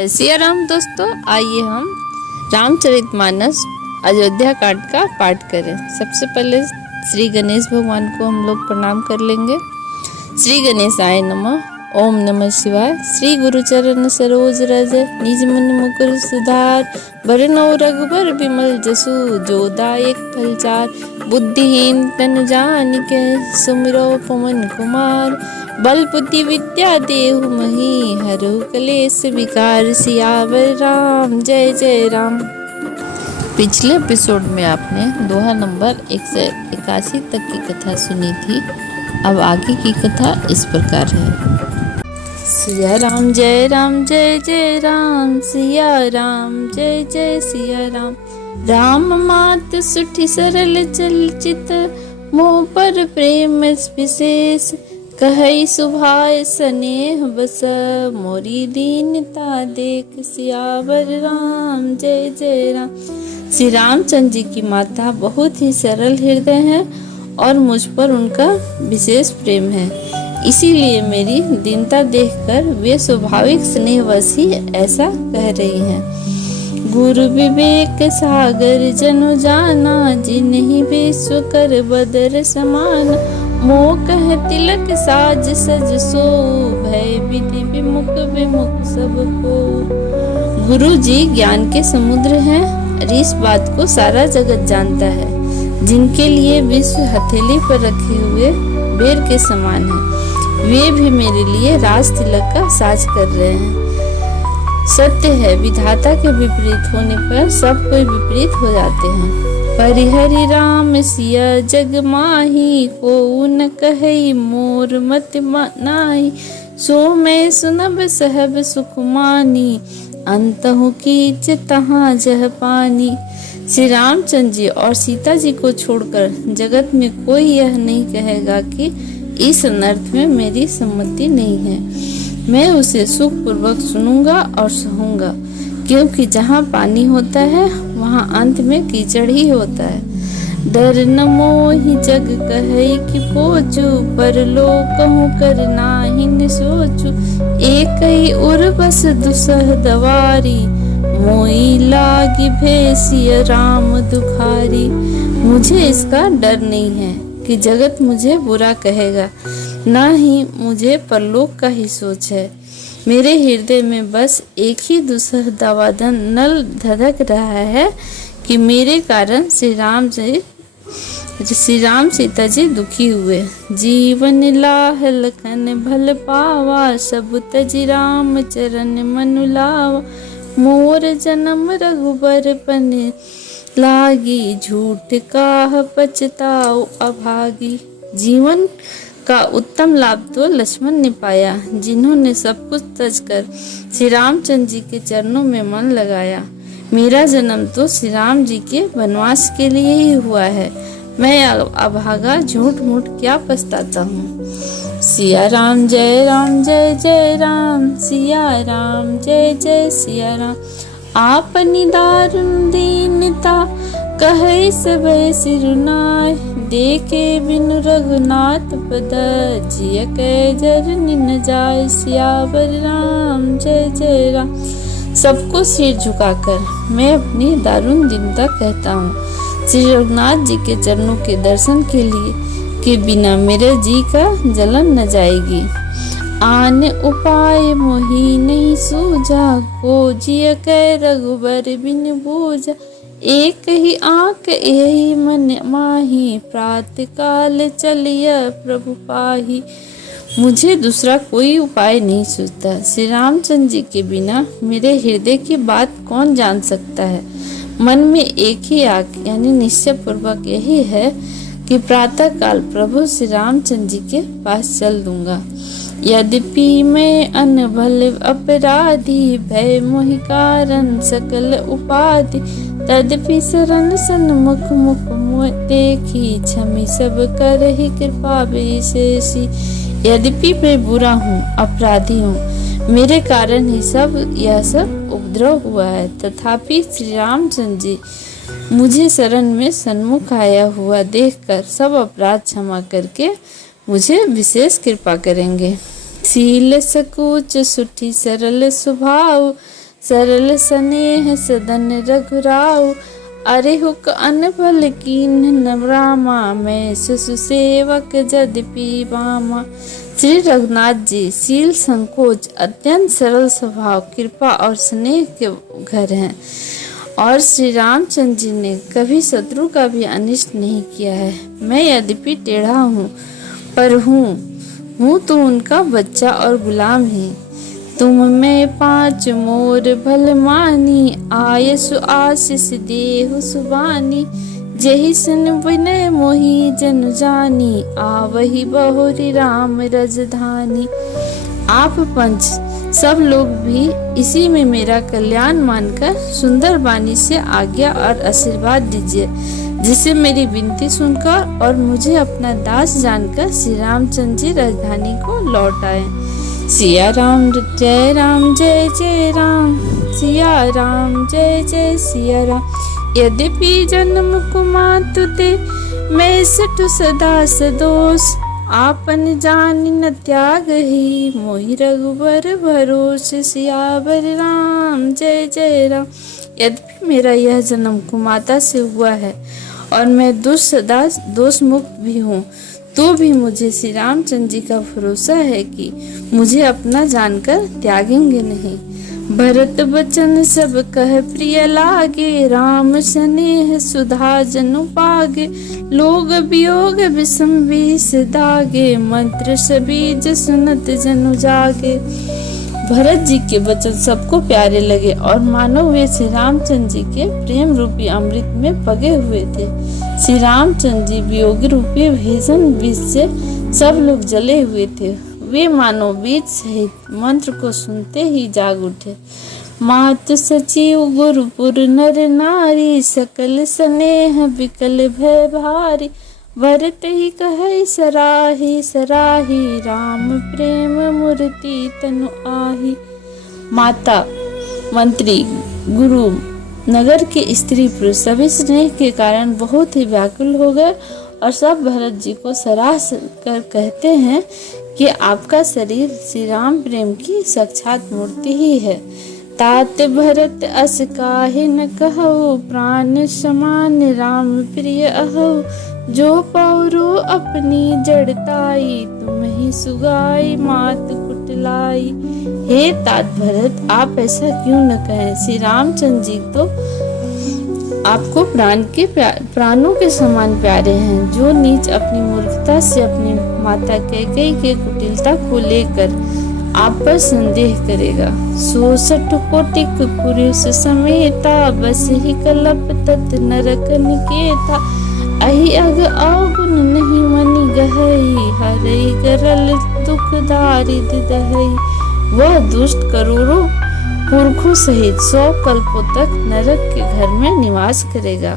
सिया राम दोस्तों, आइए हम रामचरितमानस अयोध्या कांड का पाठ करें। सबसे पहले श्री गणेश भगवान को हम लोग प्रणाम कर लेंगे। श्री गणेशाय नमः। ओम नमः शिवाय। श्री गुरु चरण सरोज रज निज मन मुकुर सुधार, बरनौ रघुबर विमल जसु जो दायक फलचार। बुद्धिहीन तनु जानिके सुमिरो पवन कुमार, बल बुद्धि विद्या देहु मही हरहु कलेश विकार। सियावर राम जय जय राम। पिछले एपिसोड में आपने दोहा नंबर 181 तक की कथा सुनी थी। अब आगे की कथा इस प्रकार है। सिया राम जय जय राम, सिया राम जय जय सिया राम। राम मात सुठी सरल चलचित, मोह पर प्रेम विशेष। कहई सुभाय स्नेह बस, मोरी दीनता देख। सियावर राम जय जय राम। श्री रामचंद्र जी की माता बहुत ही सरल हृदय है और मुझ पर उनका विशेष प्रेम है। इसीलिए मेरी दीनता देखकर वे स्वाभाविक स्नेहवश ही ऐसा कह रही हैं। गुरु विवेक सागर जनु जाना, जिन्हीं विश्व कर बदर समान। मोह कह तिलक साज सज सो, भय विधि विमुख विमुख सबको। गुरु जी ज्ञान के समुद्र हैं और इस बात को सारा जगत जानता है। जिनके लिए विश्व हथेली पर रखे हुए बेर के समान है, वे भी मेरे लिए राज तिलक का साज कर रहे हैं। सत्य है, विधाता के विपरीत होने पर सब कोई विपरीत हो जाते हैं। परिहरि राम सिया जग माही, को न कहई मोर मत नाही। सो मैं सुनब सहब सुख मानी, अंतहु कीच तहाँ जह पानी। श्री रामचंद्र जी और सीता जी को छोड़कर जगत में कोई यह नहीं कहेगा कि इस अनर्थ में मेरी सम्मति नहीं है। मैं उसे सुख पूर्वक सुनूंगा और सहूंगा, क्योंकि जहाँ पानी होता है वहाँ अंत में कीचड़ ही होता है। डर न मोहि जग कहई कि पोचू, परलोकहु कर नाहि न सोचू। एक ही उर बस दुसह दवारी, मोई लागी भेसिय राम दुखारी। मुझे इसका डर नहीं है कि जगत मुझे बुरा कहेगा, ना ही मुझे परलोक का ही सोच है। मेरे हृदय में बस एक ही दुसह दवादन नल धधक रहा है कि मेरे कारण श्री राम सीता जी दुखी हुए। जीवन लाह लखन भल पावा, सब तजि राम चरण मनु लावा। मोर जन्म रघुबर पन लागी, झूठ काह पछताओ अभागी। जीवन का उत्तम लाभ तो लक्ष्मण ने पाया, जिन्होंने सब कुछ तज कर श्री रामचंद्र जी के चरणों में मन लगाया। मेरा जन्म तो श्री राम जी के वनवास के लिए ही हुआ है। मैं अभागा झूठ मूठ क्या पछताता हूँ। सिया राम जय जय राम, सिया राम जय जय सिया राम। आपनी दारुण दीनता, कहै सबे सिरुनाय। देखे बिनु रघुनाथ पद, जिय कै जरनि न जाय। सियावर राम जय राम। सबको सिर झुकाकर मैं अपनी दारुण दीनता कहता हूँ। श्री रघुनाथ जी के चरणों के दर्शन के बिना मेरे जी का जलन न जाएगी। आन उपाय मोहि नहीं सूझा, को जिय कै रघुबर बिन बूझा। एक ही आँख यही मन माही, प्रातः काल चलिय प्रभु पाही। मुझे दूसरा कोई उपाय नहीं सूझता। श्री रामचंद्र जी के बिना मेरे हृदय की बात कौन जान सकता है। मन में एक ही आँख यानी निश्चय पूर्वक यही है कि प्रातः काल प्रभु श्री रामचंद्र जी के पास चल दूंगा। यद्यपि मैं अनभल अपराधी, भय मोहि कारण सकल उपाधि। तदपि शरण सन्मुख मुख देखी, क्षमि सब करहि कृपा विशेषी। यद्यपि मैं बुरा हूँ, अपराधी हूँ, मेरे कारण ही यह सब उपद्रव हुआ है, तथापि श्री रामचंद्र जी मुझे शरण में सन्मुख आया हुआ देखकर सब अपराध क्षमा करके मुझे विशेष कृपा करेंगे। सील सकुच सुठी सरल स्वभाव, सरल स्नेह सदन रघुराऊ, अरे हुक अनबल कीन्ह रामा, मैं शिशु सेवक यद्यपि बामा। श्री रघुनाथ जी शील, संकोच, अत्यंत सरल स्वभाव, कृपा और स्नेह के घर हैं और श्री रामचंद्र जी ने कभी शत्रु का भी अनिष्ट नहीं किया है। मैं यद्यपि टेढ़ा हूँ पर हूँ तो उनका बच्चा और गुलाम ही। तुम में 5 मोर भल मानी, आयसु आशीष देहु सुबानी। जेहि सन विनय मोहि जन जानी, आवहि बहुरी राम रजधानी। आप पंच सब लोग भी इसी में मेरा कल्याण मानकर सुंदर वाणी से आज्ञा और आशीर्वाद दीजिए, जिससे मेरी विनती सुनकर और मुझे अपना दास जानकर श्री रामचंद्र जी राजधानी को लौट आए। सिया राम जय राम जय जय राम, सिया राम जय जय सिया राम। यद्यपि जन्म कुमातु ते, मैं सटु सदा सदोष। आपन जानि न त्याग ही, मोहि रघुबर भरोस। सियावर राम जय जय राम। यद्यपि मेरा यह जन्म कुमाता से हुआ है और मैं सदा दोष मुक्त भी हूँ, तो भी मुझे श्री रामचंद्र जी का भरोसा है कि मुझे अपना जानकर त्यागेंगे नहीं। भरत बचन सब कह प्रिय लागे, राम स्नेह सुधा जनु पागे। लोग वियोग विषम विष दागे, मंत्र सबीज सुनत जनु जागे। भरत जी के वचन सबको प्यारे लगे और मानो वे श्री रामचंद्र जी के प्रेम रूपी अमृत में पगे हुए थे। श्री रामचंद्र जी वियोग रूपी भीषण विष से सब लोग जले हुए थे। वे मानो बीज सहित मंत्र को सुनते ही जाग उठे। मातु सचिव गुरुपुर नर नारी, सकल स्नेह विकल भय भारी। भरत ही कहे सराही सराही, राम प्रेम मूर्ति तनु आही। माता, मंत्री, गुरु, नगर के स्त्री पुरुष सभी स्नेह के कारण बहुत ही व्याकुल हो गए और सब भरत जी को सराह कर कहते हैं कि आपका शरीर श्री राम प्रेम की साक्षात मूर्ति ही है। तात भरत अस काहे न कहु, प्राण समान राम प्रिय अहु। जो पौरो अपनी जड़ताई, तुम ही सुगाई मात कुटलाई। हे तात भरत, आप ऐसा क्यों न कहें, श्री रामचंद्र जी तो आपको प्राणों के समान प्यारे हैं। जो नीच अपनी मूर्खता से अपनी माता कैकेयी के कुटिलता को लेकर आप पर संदेह करेगा। 66 कोटिक पुरुष समेता, बस ही कलप तत् नरक निकेता। अहि अग अवगुण नहीं मनि गहई, हरई गरल दुख दारिद दहई। वह दुष्ट करोड़ों पुरखों सहित 100 कल्पों तक नरक के घर में निवास करेगा।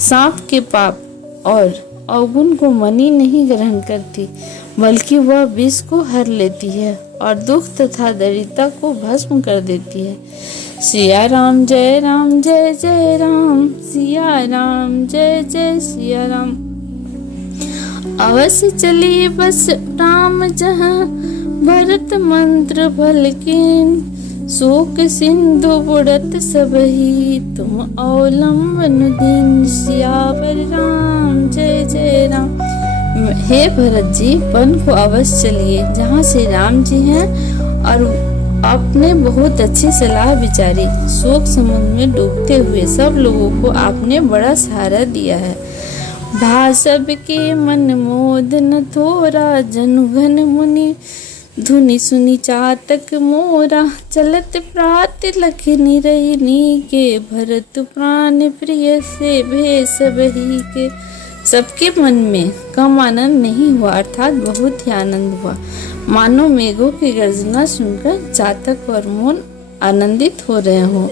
सांप के पाप और अवगुण को मणि नहीं ग्रहण करती, बल्कि वह विष को हर लेती है और दुख तथा दरिद्रता को भस्म कर देती है। सिया राम जय जय राम, सिया राम जय जय सिया राम। अवश्य चलिए बस राम जहाँ, भरत मंत्र भल कीन। शोक सिंधु बुड़त सबही, तुम अवलंबन दीन। सियावर राम जय जय राम। हे भरत जी, वन को अवश्य चलिए जहाँ श्री राम जी हैं और आपने बहुत अच्छी सलाह विचारी। शोक समुद्र में डूबते हुए सब लोगों को आपने बड़ा सहारा दिया है। भासब के मन मोद न थोरा, जनु घन मुनि धुनि सुनी चातक मोरा। चलत प्रात लखनी रही के, भरत प्राण प्रिय से भे सबही के। सबके मन में कम आनंद नहीं हुआ, अर्थात बहुत ही आनंद हुआ। मानो मेघों की गर्जना सुनकर चातक और मोन आनंदित हो रहे हों।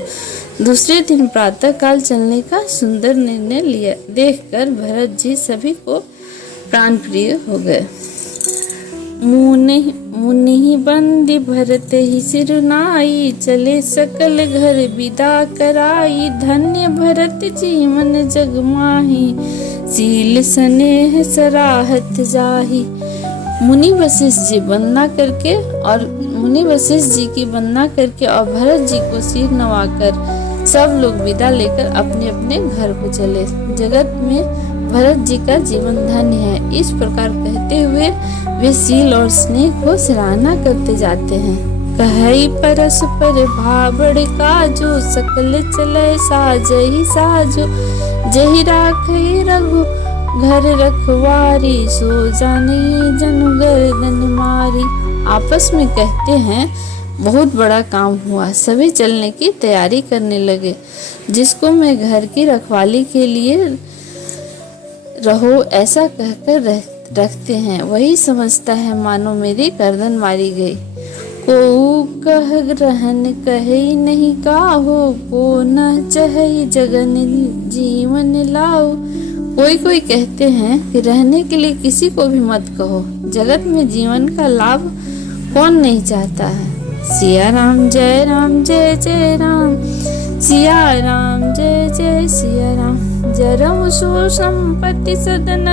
दूसरे दिन प्रातः काल चलने का सुंदर निर्णय लिया देखकर भरत जी सभी को प्राण प्रिय हो गए। मुनि बंदी भरत ही सिरुनाई, चले सकल घर विदा कराई। धन्य भरत जी मन जग माही, शील स्नेह सराहत जाही। मुनि वशिष्ठ जी वंदना करके और मुनि वशिष्ठ जी की वंदना करके और भरत जी को सिर नवाकर सब लोग विदा लेकर अपने अपने घर को चले। जगत में भरत जी का जीवन धन्य है। इस प्रकार कहते हुए वे शील और स्नेह को सराहना करते जाते हैं। कहई परस्पर भाबड़ काजो, सकल चले साजहि साजो, जहि राखई रघु घर रखवारी, सो जाने जनु गर्दन मारी। आपस में कहते हैं बहुत बड़ा काम हुआ, सभी चलने की तैयारी करने लगे। जिसको मैं घर की रखवाली के लिए रहो ऐसा कहकर रखते हैं, वही समझता है मानो मेरी गर्दन मारी गई। को कह रहन कहे नहीं काहो, को न चहे जगन जीवन लाओ। कोई कहते हैं कि रहने के लिए किसी को भी मत कहो, जगत में जीवन का लाभ कौन नहीं चाहता है। सिया राम जय जय राम, सिया राम जय सिया राम। जरम सो संपत्ति सदन,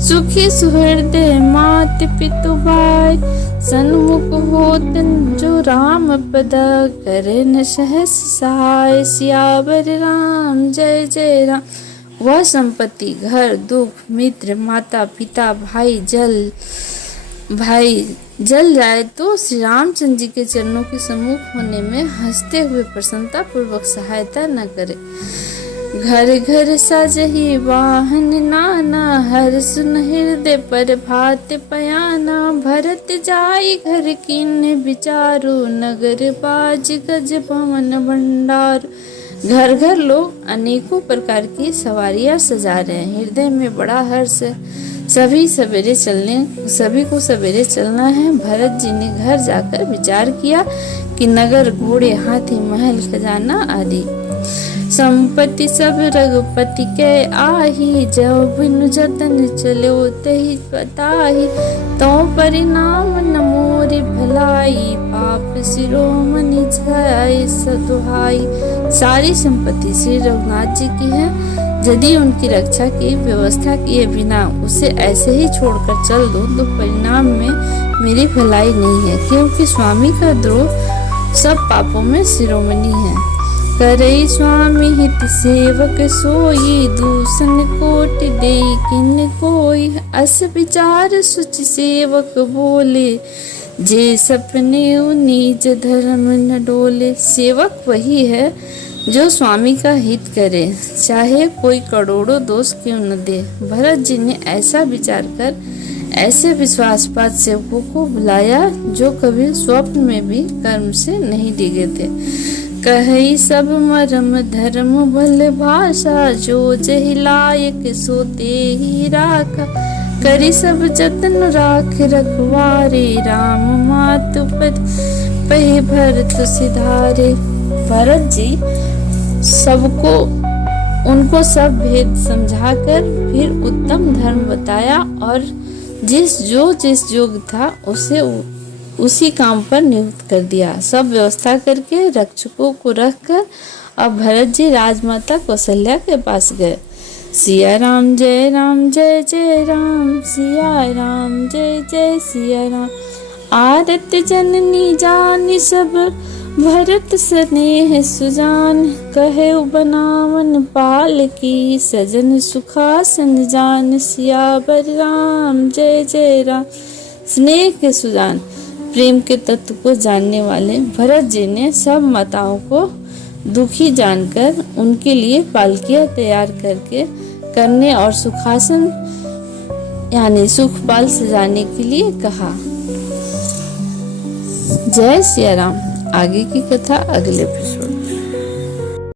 सुखी सुहृदय मात पितु भाई। सन्मुख होतन जो राम पद, करे न सहस सहाय। सियावर राम जय राम। वह संपत्ति, घर, दुख, मित्र, माता पिता, भाई जल जाए तो श्री रामचंद्र जी के चरणों के सम्मुख होने में हंसते हुए प्रसन्नता पूर्वक सहायता न करे। घर घर साजहि वाहन नाना, हर सुन हृदय पर भात पयाना। भरत जाई घर कीन्ह विचारो, नगर बाज गज भवन भंडार। घर घर लोग अनेकों प्रकार की सवारियां सजा रहे हैं, हृदय में बड़ा हर्ष है। सभी को सवेरे चलना है। भरत जी ने घर जाकर विचार किया कि नगर, घोड़े, हाथी, महल, खजाना आदि संपत्ति सब रघुपति के आही। जब बिनु जतन चलो तहि बताही, तो परिणाम न मोरी भलाई। पाप शिरोमणि छाई सदुहाई। सारी संपत्ति श्री रघुनाथ जी की है। यदि उनकी रक्षा की व्यवस्था किए बिना उसे ऐसे ही छोड़कर चल दो तो परिणाम में मेरी भलाई नहीं है, क्योंकि स्वामी का द्रोह सब पापों में शिरोमणि है। करई स्वामी हित सेवक सोई, दूषण कोटि देई किन कोई। अस विचार सुच सेवक बोले, जे सपने निज धर्म न डोले। सेवक वही है जो स्वामी का हित करे, चाहे कोई करोड़ों दोष क्यों न दे। भरत जी ने ऐसा विचार कर ऐसे विश्वासपात सेवकों को बुलाया जो कभी स्वप्न में भी कर्म से नहीं डिगे थे। कहई सब मरम धर्म भल भाषा, जो जहि लायक सो तेहि राखा। करी सब जतन राख रखवारे, राम मातु पद पहि भरत सिधारे। भरत जी उनको सब भेद समझाकर फिर उत्तम धर्म बताया और जिस योग्य था उसे उसी काम पर नियुक्त कर दिया। सब व्यवस्था करके रक्षकों को रखकर अब भरत जी राजमाता कौशल्या के पास गए। सिया राम जय राम, सिया राम जय सिया राम। आरत जननी जानि सब, भरत स्नेह सुजान। कहे बनावन पाल की, सजन सुखासन जान। सियावर राम जय राम। स्नेह के सुजान, प्रेम के तत्व को जानने वाले भरत जी ने सब माताओं को दुखी जानकर उनके लिए पालकियां तैयार करने और सुखासन यानी सुखपाल सजाने के लिए कहा। जय सिया राम। आगे की कथा अगले एपिसोड।